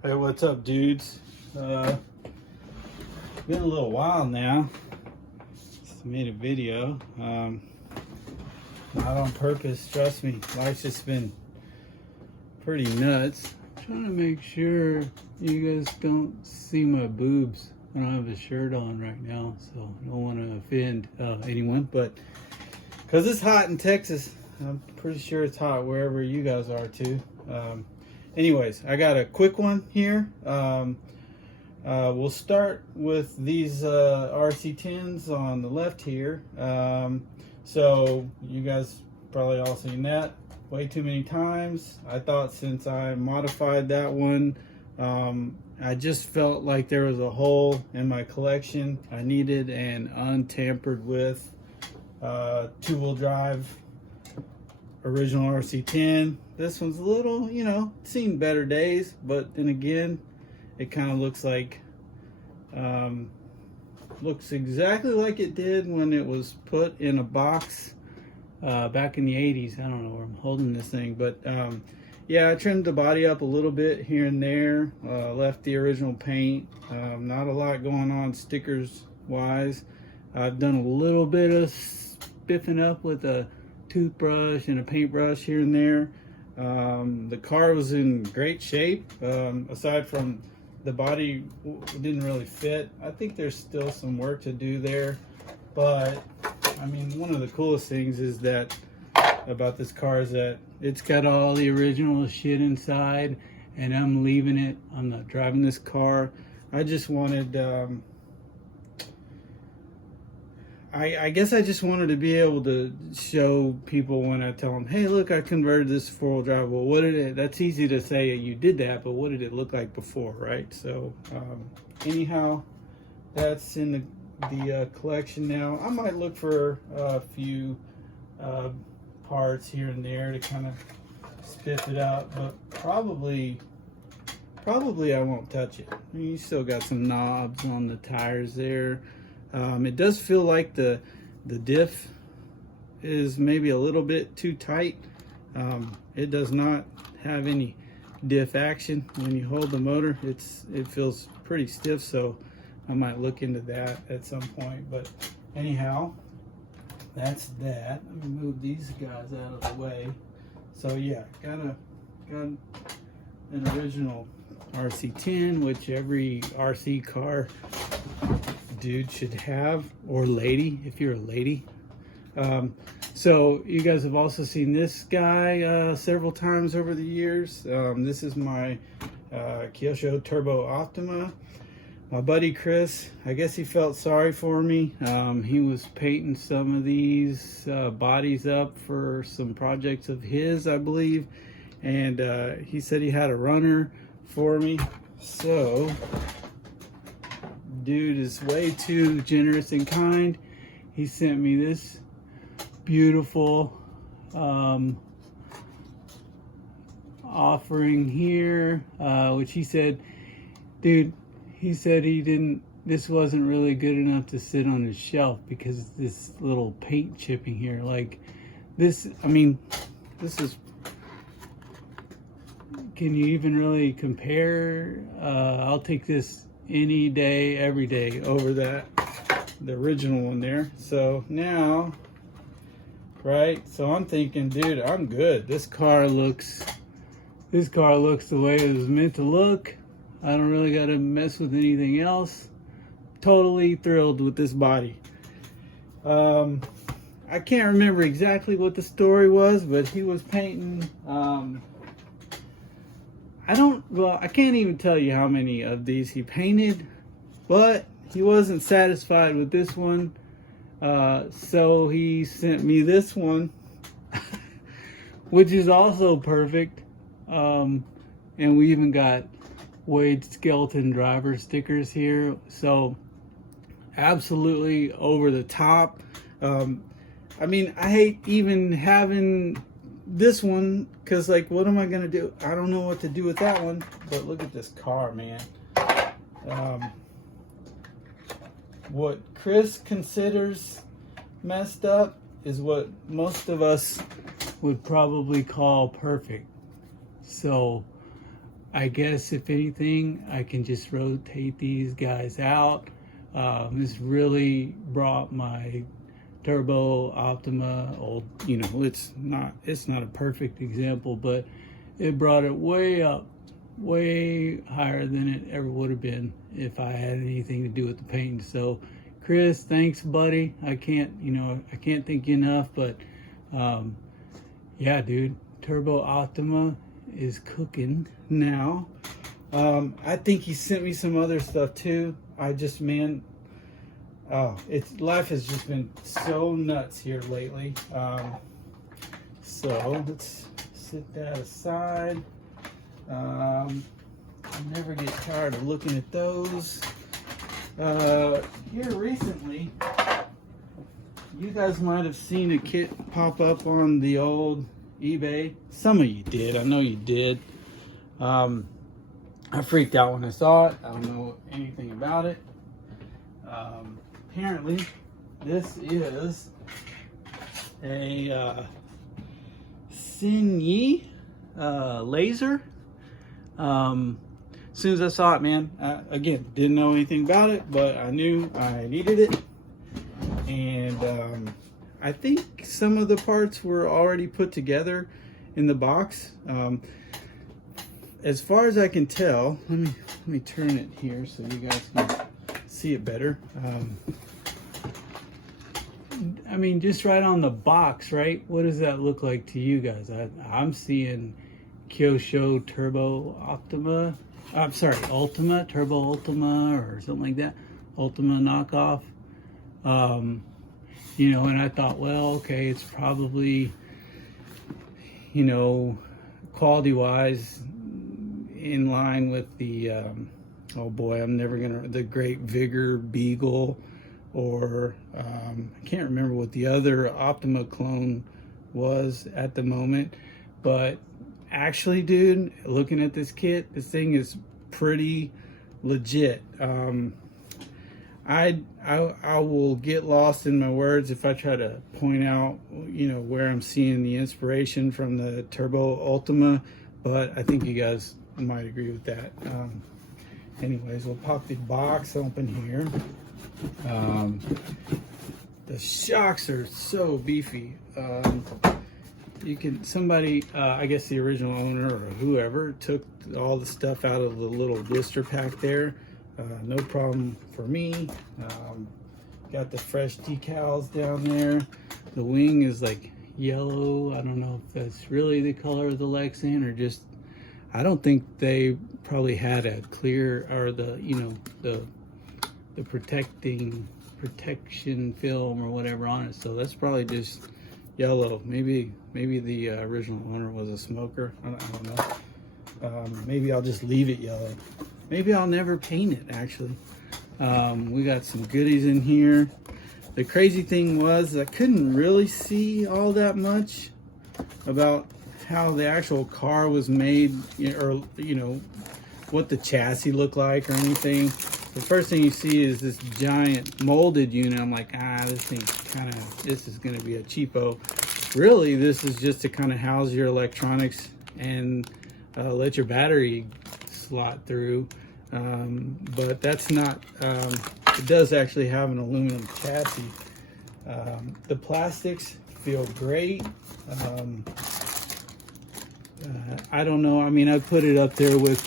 Hey, what's up, dudes? Been a little while now. Just made a video. Not on purpose, trust me. Life's just been pretty nuts. I'm trying to make sure you guys don't see my boobs. I don't have a shirt on right now, so I don't want to offend anyone. But because it's hot in Texas, I'm pretty sure it's hot wherever you guys are too. Anyways, I got a quick one here. We'll start with these RC10s on the left here. So you guys probably all seen that way too many times. I thought since I modified that one, I just felt like there was a hole in my collection. I needed an untampered with two-wheel drive original RC10. This one's a little, you know, seen better days, but then again, it kind of looks like, looks exactly like it did when it was put in a box back in the 80s. I don't know where I'm holding this thing, but yeah, I trimmed the body up a little bit here and there, left the original paint. Not a lot going on stickers wise. I've done a little bit of spiffing up with a toothbrush and a paintbrush here and there. The car was in great shape, aside from the body didn't really fit. I think there's still some work to do there, but I mean, one of the coolest things is that about this car is that it's got all the original shit inside, and I'm leaving it. I'm not driving this car. I just wanted I guess I just wanted to be able to show people when I tell them, hey, look, I converted this four-wheel drive. Well, what did it, that's easy to say you did that, but what did it look like before, right? So anyhow, that's in the collection now. I might look for a few parts here and there to kind of spiff it out, but probably I won't touch it. I mean, you still got some knobs on the tires there. It does feel like the diff is maybe a little bit too tight. It does not have any diff action. When you hold the motor, it feels pretty stiff, so I might look into that at some point. But anyhow, that's that. Let me move these guys out of the way. So yeah, got an original RC10, which every RC car dude should have, or lady if you're a lady. So you guys have also seen this guy several times over the years. This is my Kyosho Turbo Optima. My buddy Chris, I guess he felt sorry for me. He was painting some of these bodies up for some projects of his, I believe, and he said he had a runner for me. So dude is way too generous and kind. He sent me this beautiful offering here, which he said, dude, he said this wasn't really good enough to sit on his shelf because it's this little paint chipping here. Like this, I mean, this is, can you even really compare? I'll take this any day, every day over the original one there. So now, right, so I'm thinking, dude, I'm good. This car looks the way it was meant to look. I don't really got to mess with anything else. Totally thrilled with this body. I can't remember exactly what the story was, but he was painting I can't even tell you how many of these he painted, but he wasn't satisfied with this one, so he sent me this one, which is also perfect. And we even got Wade Skeleton driver stickers here, so absolutely over the top. I mean, I hate even having this one, because like, what am I gonna do? I don't know what to do with that one. But look at this car, man. What Chris considers messed up is what most of us would probably call perfect. So I guess if anything, I can just rotate these guys out. This really brought my Turbo Optima, old, it's not a perfect example, but it brought it way up, way higher than it ever would have been if I had anything to do with the painting. So Chris, thanks buddy. I can't thank you enough, but yeah dude, Turbo Optima is cooking now. I think he sent me some other stuff too. Life has just been so nuts here lately. So let's set that aside. I never get tired of looking at those. Here recently, you guys might have seen a kit pop up on the old eBay. Some of you did. I know you did. I freaked out when I saw it. I don't know anything about it. Apparently, this is a SINYIH laser. As soon as I saw it, man, again, didn't know anything about it, but I knew I needed it. And I think some of the parts were already put together in the box. As far as I can tell, let me turn it here so you guys can see it better. I mean, just right on the box, right? What does that look like to you guys? I'm seeing Kyosho Turbo Optima. I'm sorry, Ultima, Turbo Ultima, or something like that. Ultima knockoff. And I thought, well, okay, it's probably, quality-wise in line with the, oh boy, the Great Vigor Beagle, or I can't remember what the other Optima clone was at the moment. But actually, dude, looking at this kit, this thing is pretty legit. I will get lost in my words if I try to point out, where I'm seeing the inspiration from the Turbo Ultima, but I think you guys might agree with that. Anyways, we'll pop the box open here. The shocks are so beefy. Somebody, I guess the original owner or whoever, took all the stuff out of the little blister pack there. No problem for me. Got the fresh decals down there. The wing is like yellow. I don't know if that's really the color of the Lexan or just, I don't think they probably had a clear, or the protection film or whatever on it. So that's probably just yellow. Maybe the original owner was a smoker. I don't know. Maybe I'll just leave it yellow. Maybe I'll never paint it, actually. We got some goodies in here. The crazy thing was I couldn't really see all that much about how the actual car was made, or what the chassis looked like or anything. The first thing you see is this giant molded unit. I'm like, this is gonna be a cheapo. Really, this is just to kind of house your electronics and let your battery slot through. But that's not, it does actually have an aluminum chassis. The plastics feel great. I don't know, I mean, I put it up there with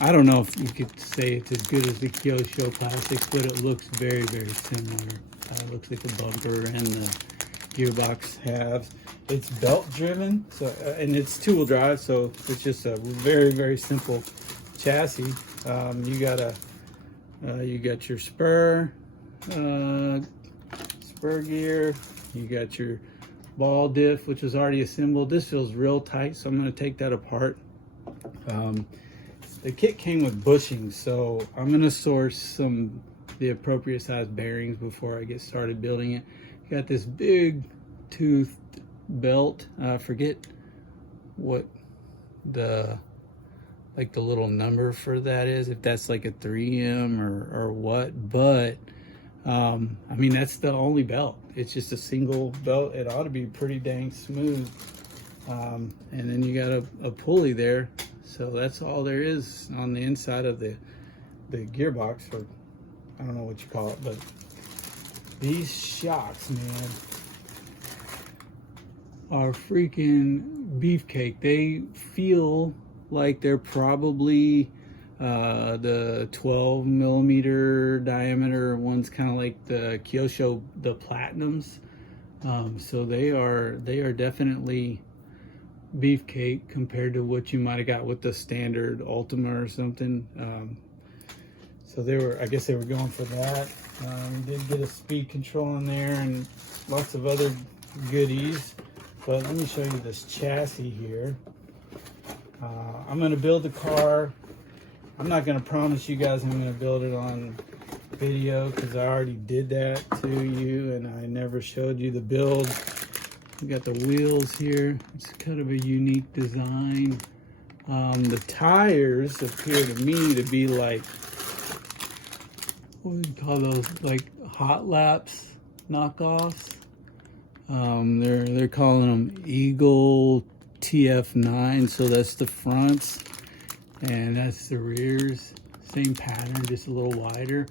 I don't know if you could say it's as good as the Kyosho plastics, but it looks very, very similar. It looks like the bumper and the gearbox halves. It's belt driven, so and it's 2-wheel drive, so it's just a very, very simple chassis. You got your spur gear. You got your ball diff, which is already assembled. This feels real tight, so I'm going to take that apart. The kit came with bushings, so I'm going to source the appropriate size bearings before I get started building it. Got this big toothed belt. Forget what the little number for that is, if that's like a 3M or what, but I mean, that's the only belt. It's just a single belt. It ought to be pretty dang smooth. And then you got a pulley there, So that's all there is on the inside of the gearbox, or I don't know what you call it, but these shocks, man, are freaking beefcake. They feel like they're probably the 12 millimeter diameter ones, kind of like the Kyosho, the Platinums. So they are definitely beefcake compared to what you might have got with the standard Ultima or something. So they were, I guess they were going for that. Did get a speed control in there and lots of other goodies. But let me show you this chassis here. I'm going to build the car. I'm not going to promise you guys I'm going to build it on video because I already did that to you and I never showed you the build. We got the wheels here. It's kind of a unique design. The tires appear to me to be like, what do you call those? Like Hot Laps knockoffs. They're calling them Eagle TF9. So that's the fronts and that's the rears. Same pattern, just a little wider.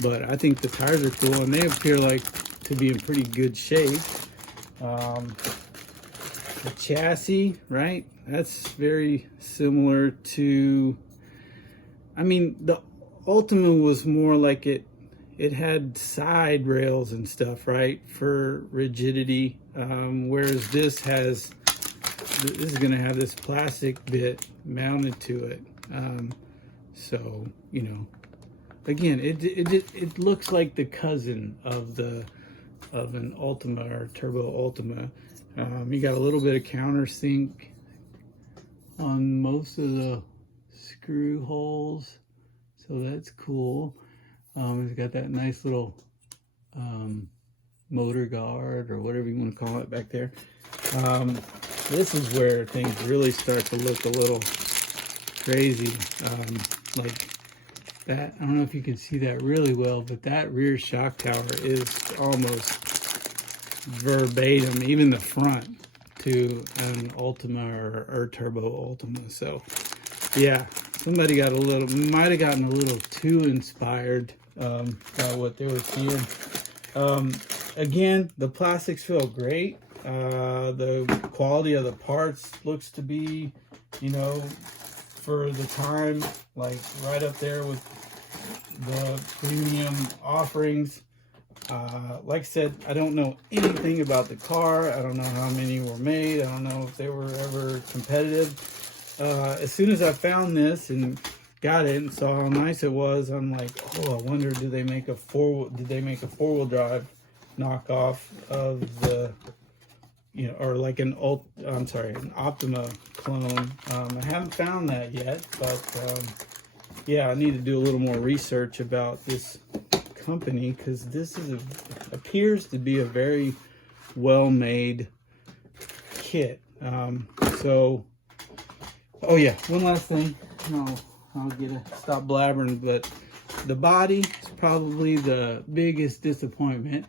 But I think the tires are cool and they appear like to be in pretty good shape. The chassis, right? That's very similar to, I mean, the Ultima was more like it had side rails and stuff, right? For rigidity. Whereas this is gonna have this plastic bit mounted to it. So, you know, again, it looks like the cousin of an Ultima or Turbo Ultima. You got a little bit of countersink on most of the screw holes, so that's cool. It's got that nice little motor guard or whatever you want to call it back there. This is where things really start to look a little crazy. Like that, I don't know if you can see that really well, but that rear shock tower is almost verbatim, even the front, to an Ultima or Turbo Ultima. So yeah, somebody might have gotten a little too inspired by what they were seeing. Again, the plastics feel great. The quality of the parts looks to be, you know, for the time, like right up there with the premium offerings. Like I said, I don't know anything about the car. I don't know how many were made. I don't know if they were ever competitive. As soon as I found this and got it and saw how nice it was, I'm like, oh, I wonder, did they make a four-wheel drive knockoff of the, you know, or like an Optima clone. I haven't found that yet, but yeah, I need to do a little more research about this company because this appears to be a very well-made kit. So, oh yeah, one last thing. I'll stop blabbering, but the body is probably the biggest disappointment.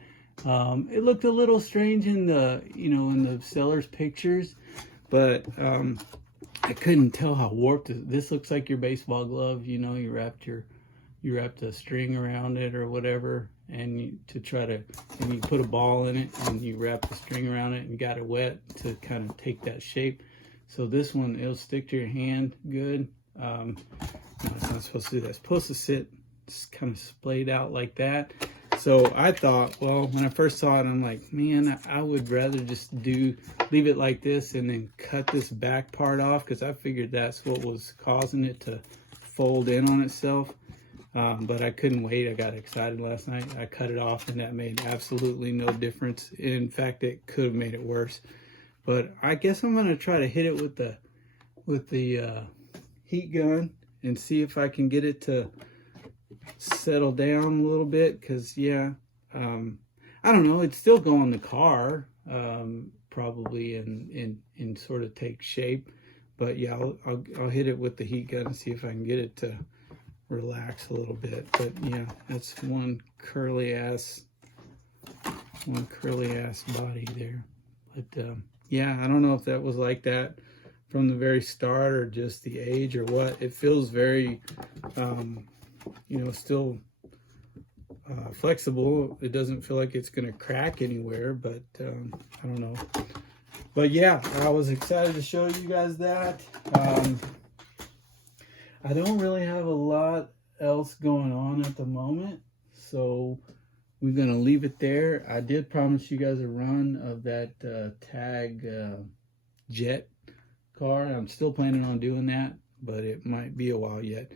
It looked a little strange in the seller's pictures, but I couldn't tell how warped this looks like your baseball glove. You know, you wrapped a string around it or whatever, and you put a ball in it and you wrap the string around it and got it wet to kind of take that shape. So this one, it'll stick to your hand good. No, it's not supposed to do that. It's supposed to sit kind of splayed out like that. So I thought, well, when I first saw it, I'm like, man, I would rather just leave it like this and then cut this back part off, because I figured that's what was causing it to fold in on itself. But I couldn't wait. I got excited last night. I cut it off and that made absolutely no difference. In fact, it could have made it worse. But I guess I'm going to try to hit it with the heat gun and see if I can get it to settle down a little bit, because yeah, I don't know, it's still going in the car, probably and sort of take shape. But yeah, I'll hit it with the heat gun and see if I can get it to relax a little bit. But yeah, that's one curly ass body there. But yeah, I don't know if that was like that from the very start, or just the age, or what. It feels very, you know, still flexible. It doesn't feel like it's going to crack anywhere, but I don't know. But yeah, I was excited to show you guys that. I don't really have a lot else going on at the moment, so we're going to leave it there. I did promise you guys a run of that Tag Jet car. I'm still planning on doing that, but it might be a while yet.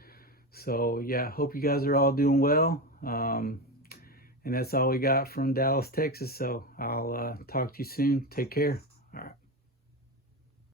So yeah, hope you guys are all doing well. And that's all we got from Dallas, Texas. So I'll talk to you soon. Take care. All right.